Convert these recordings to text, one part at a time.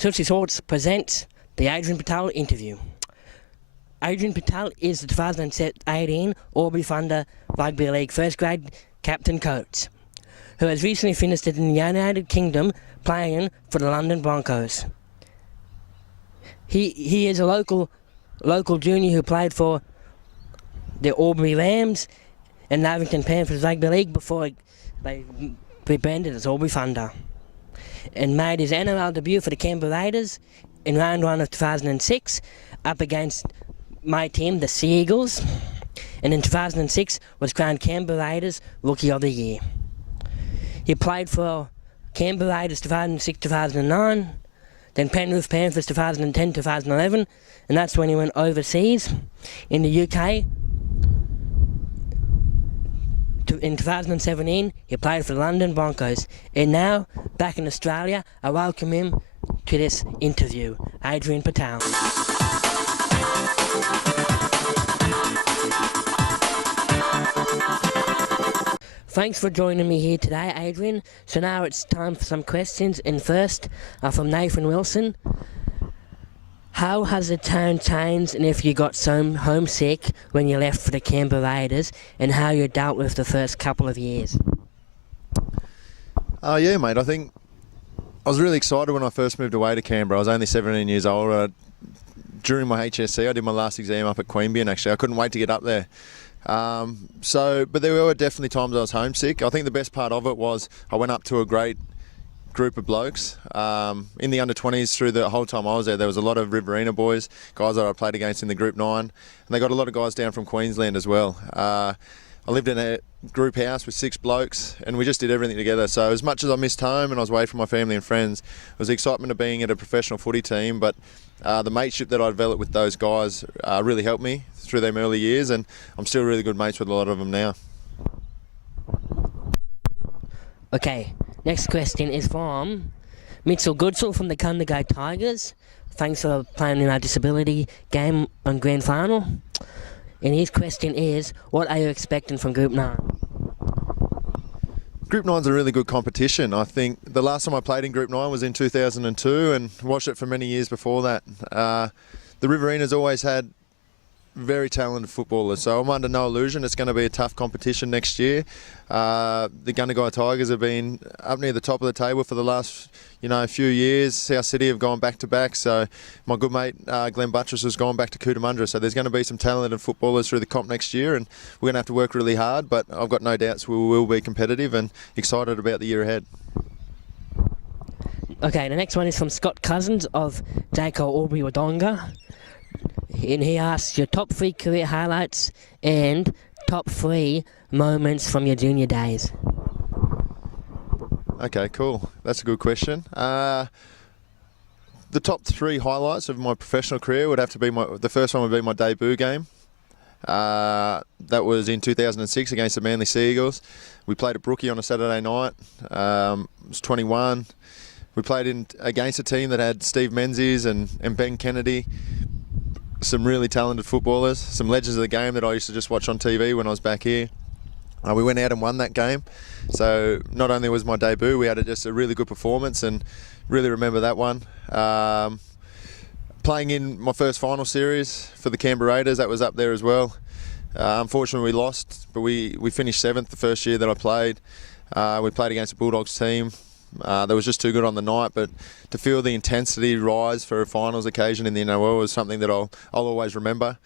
Chelsea Sports presents the Adrian Purtell interview. Adrian Purtell is the 2018 Albury Thunder Rugby League first grade captain coach, who has recently finished in the United Kingdom playing for the London Broncos. He is a local junior who played for the Albury Lambs and Lavington Panthers Rugby League before they rebranded as Albury Thunder, and made his NRL debut for the Canberra Raiders in round 1 of 2006 up against my team, the Sea Eagles, and in 2006 was crowned Canberra Raiders Rookie of the Year. He played for Canberra Raiders 2006-2009, then Penrith Panthers 2010-2011, and that's when he went overseas in the UK. In 2017, he played for the London Broncos, and now, back in Australia, I welcome him to this interview, Adrian Purtell. Thanks for joining me here today, Adrian. So now it's time for some questions, and first from Nathan Wilson. How has the town changed, and if you got so homesick when you left for the Canberra Raiders, and how you dealt with the first couple of years? Yeah, mate, I think I was really excited when I first moved away to Canberra. I was only 17 years old. During my HSC, I did my last exam up at Queanbeyan, actually. I couldn't wait to get up there. But there were definitely times I was homesick. I think the best part of it was I went up to a great group of blokes. In the under-20s, through the whole time I was there was a lot of Riverina boys, guys that I played against in the Group 9, and they got a lot of guys down from Queensland as well. I lived in a group house with 6 blokes, and we just did everything together. So as much as I missed home and I was away from my family and friends, it was the excitement of being at a professional footy team, but the mateship that I developed with those guys really helped me through them early years, and I'm still really good mates with a lot of them now. Okay, next question is from Mitchell Goodsall from the Kundagai Tigers. Thanks for playing in our disability game on Grand Final. And his question is, what are you expecting from Group 9? Group 9's a really good competition. I think the last time I played in Group 9 was in 2002 and watched it for many years before that. The Riverina's always had very talented footballers, so I'm under no illusion it's going to be a tough competition next year. The Gundagai Tigers have been up near the top of the table for the last few years. South City have gone back to back, so my good mate Glenn Buttress has gone back to Cootamundra, so there's going to be some talented footballers through the comp next year, and we're going to have to work really hard, but I've got no doubts we will be competitive and excited about the year ahead. Okay, the next one is from Scott Cousins of Jaco Albury Wodonga. And he asks your top 3 career highlights and top 3 moments from your junior days. Okay, cool. That's a good question. The top 3 highlights of my professional career would have to be the first one would be my debut game. That was in 2006 against the Manly Sea Eagles. We played at Brookie on a Saturday night. I was 21. We played against a team that had Steve Menzies and Ben Kennedy. Some really talented footballers, some legends of the game that I used to just watch on TV when I was back here. We went out and won that game. So not only was my debut, we had just a really good performance and really remember that one. Playing in my first final series for the Canberra Raiders, that was up there as well. Unfortunately we lost, but we finished 7th the first year that I played. We played against a Bulldogs team. That was just too good on the night, but to feel the intensity rise for a finals occasion in the NRL was something that I'll always remember.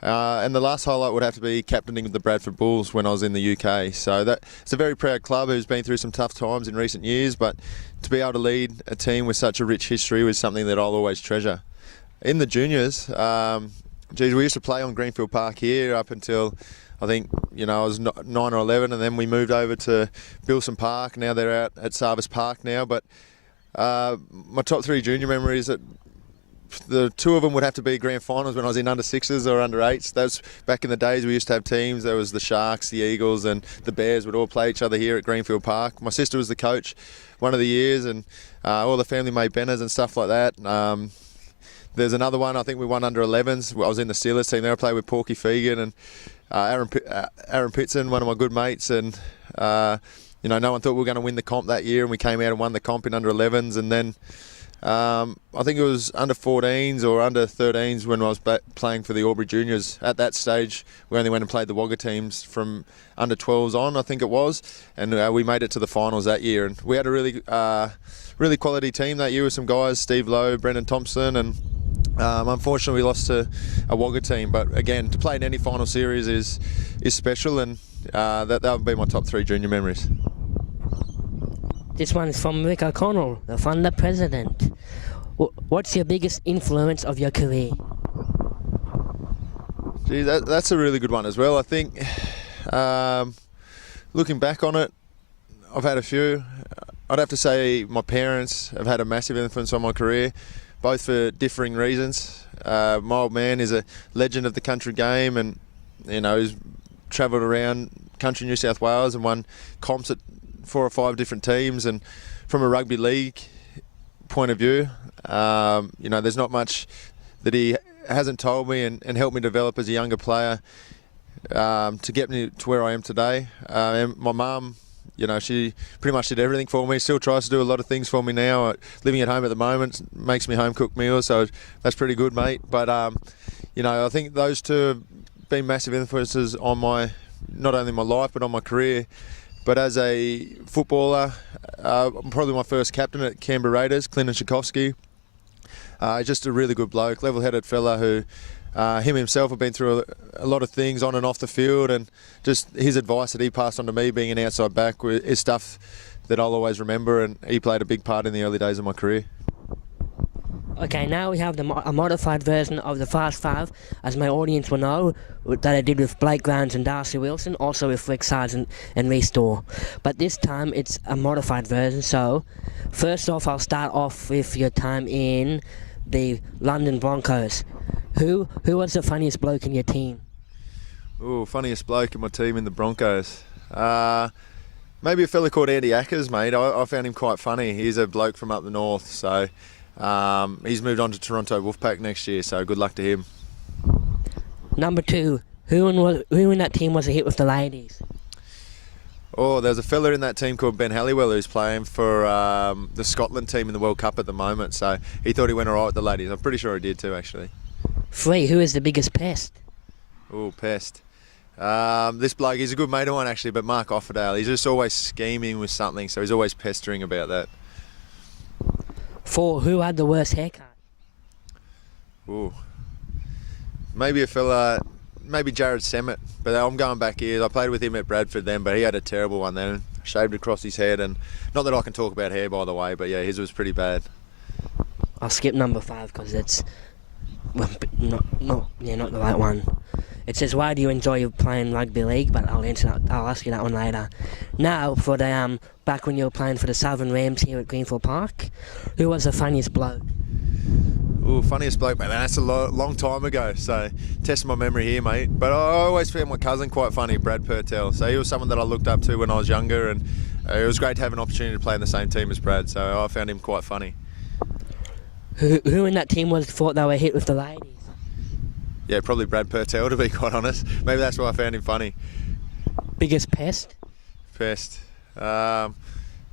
And the last highlight would have to be captaining the Bradford Bulls when I was in the UK. So it's a very proud club who's been through some tough times in recent years, but to be able to lead a team with such a rich history was something that I'll always treasure. In the juniors, we used to play on Greenfield Park here up until I think, I was 9 or 11, and then we moved over to Bilson Park. Now they're out at Sarvis Park now. But my top 3 junior memories, the 2 of them would have to be grand finals when I was in under 6s or under 8s. That's back in the days we used to have teams. There was the Sharks, the Eagles, and the Bears would all play each other here at Greenfield Park. My sister was the coach one of the years, and all the family made banners and stuff like that. There's another one, I think we won under 11s. I was in the Steelers team there. I played with Porky Fegan and Aaron Pitson, one of my good mates, and no one thought we were going to win the comp that year, and we came out and won the comp in under 11s, and then I think it was under 14s or under 13s when I was playing for the Albury Juniors. At that stage, we only went and played the Wagga teams from under 12s on, I think it was, and we made it to the finals that year. And we had a really quality team that year with some guys, Steve Lowe, Brendan Thompson, and unfortunately we lost to a Wagga team. But again, to play in any final series is special, and that would be my top 3 junior memories. This one is from Rick O'Connell, the Thunder president. What's your biggest influence of your career? Gee, that's a really good one as well. I think, looking back on it, I've had a few. I'd have to say my parents have had a massive influence on my career, both for differing reasons. My old man is a legend of the country game, and he's travelled around country New South Wales and won comps at 4 or 5 different teams. And from a rugby league point of view, there's not much that he hasn't told me and helped me develop as a younger player to get me to where I am today. And my mum, she pretty much did everything for me. Still tries to do a lot of things for me now. Living at home at the moment makes me home cooked meals, so that's pretty good, mate. But I think those two have been massive influences on not only my life but on my career. But as a footballer, I'm probably my first captain at Canberra Raiders, Clinton Tchaikovsky. Just a really good bloke, level-headed fella who him himself have been through a lot of things on and off the field, and just his advice that he passed on to me being an outside back is stuff that I'll always remember, and he played a big part in the early days of my career. Okay, now we have a modified version of the Fast Five, as my audience will know, that I did with Blake Grounds and Darcy Wilson, also with Rick Sargent and Rhys Dorr. But this time it's a modified version, so first off I'll start off with your time in the London Broncos. Who was the funniest bloke in your team? Ooh, funniest bloke in my team in the Broncos. Maybe a fella called Andy Ackers, mate. I found him quite funny. He's a bloke from up the north, so he's moved on to Toronto Wolfpack next year, so good luck to him. Number 2, who in that team was a hit with the ladies? Oh, there's a fella in that team called Ben Halliwell who's playing for the Scotland team in the World Cup at the moment, so he thought he went all right with the ladies. I'm pretty sure he did too, actually. 3, who is the biggest pest? Oh, pest. This bloke, he's a good mate of mine actually, but Mark Offerdale, he's just always scheming with something, so he's always pestering about that. 4, who had the worst haircut? Ooh. Maybe a fella, maybe Jared Semmett, but I'm going back years. I played with him at Bradford then, but he had a terrible one then. Shaved across his head, and not that I can talk about hair, by the way, but yeah, his was pretty bad. I'll skip number 5 because it's not the right one. It says, why do you enjoy playing rugby league? But I'll ask you that one later. Now, for the back when you were playing for the Southern Rams here at Greenfield Park, who was the funniest bloke? Ooh, funniest bloke, mate. That's a long time ago, so test my memory here, mate. But I always found my cousin quite funny, Brad Purtell. So he was someone that I looked up to when I was younger, and it was great to have an opportunity to play in the same team as Brad, so I found him quite funny. Who in that team thought they were hit with the ladies? Yeah, probably Brad Purtell, to be quite honest. Maybe that's why I found him funny. Biggest pest? Pest. I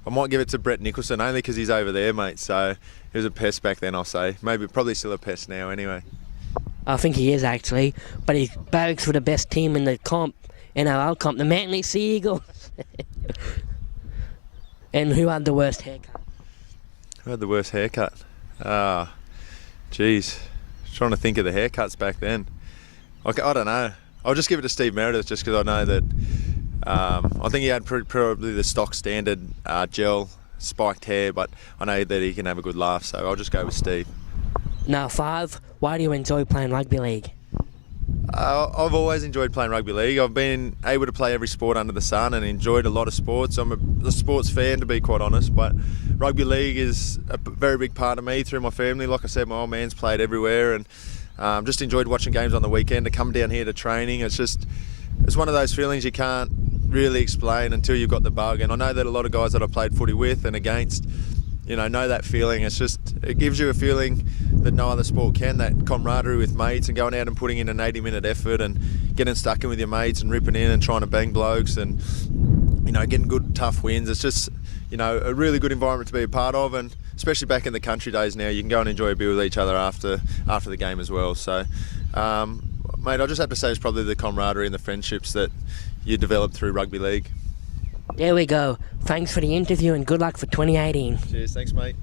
might give it to Brett Nicholson, only because he's over there, mate. So he was a pest back then, I'll say. Probably still a pest now, anyway. I think he is, actually. But he barracks for the best team in the comp, NRL comp, the Manly Sea Eagles. And who had the worst haircut? Who had the worst haircut? Jeez. Trying to think of the haircuts back then. I don't know. I'll just give it to Steve Meredith just because I know that I think he had probably the stock standard gel spiked hair, but I know that he can have a good laugh, so I'll just go with Steve. Now 5, why do you enjoy playing rugby league? I've always enjoyed playing rugby league. I've been able to play every sport under the sun and enjoyed a lot of sports. I'm a sports fan, to be quite honest, but rugby league is a very big part of me through my family. Like I said, my old man's played everywhere, and just enjoyed watching games on the weekend. To come down here to training, it's one of those feelings you can't really explain until you've got the bug. And I know that a lot of guys that I played footy with and against, know that feeling. It gives you a feeling that no other sport can, that camaraderie with mates and going out and putting in an 80-minute effort and getting stuck in with your mates and ripping in and trying to bang blokes and, getting good, tough wins. It's just, a really good environment to be a part of, and especially back in the country days now, you can go and enjoy a beer with each other after the game as well. So, mate, I just have to say it's probably the camaraderie and the friendships that you develop through rugby league. There we go. Thanks for the interview and good luck for 2018. Cheers, thanks, mate.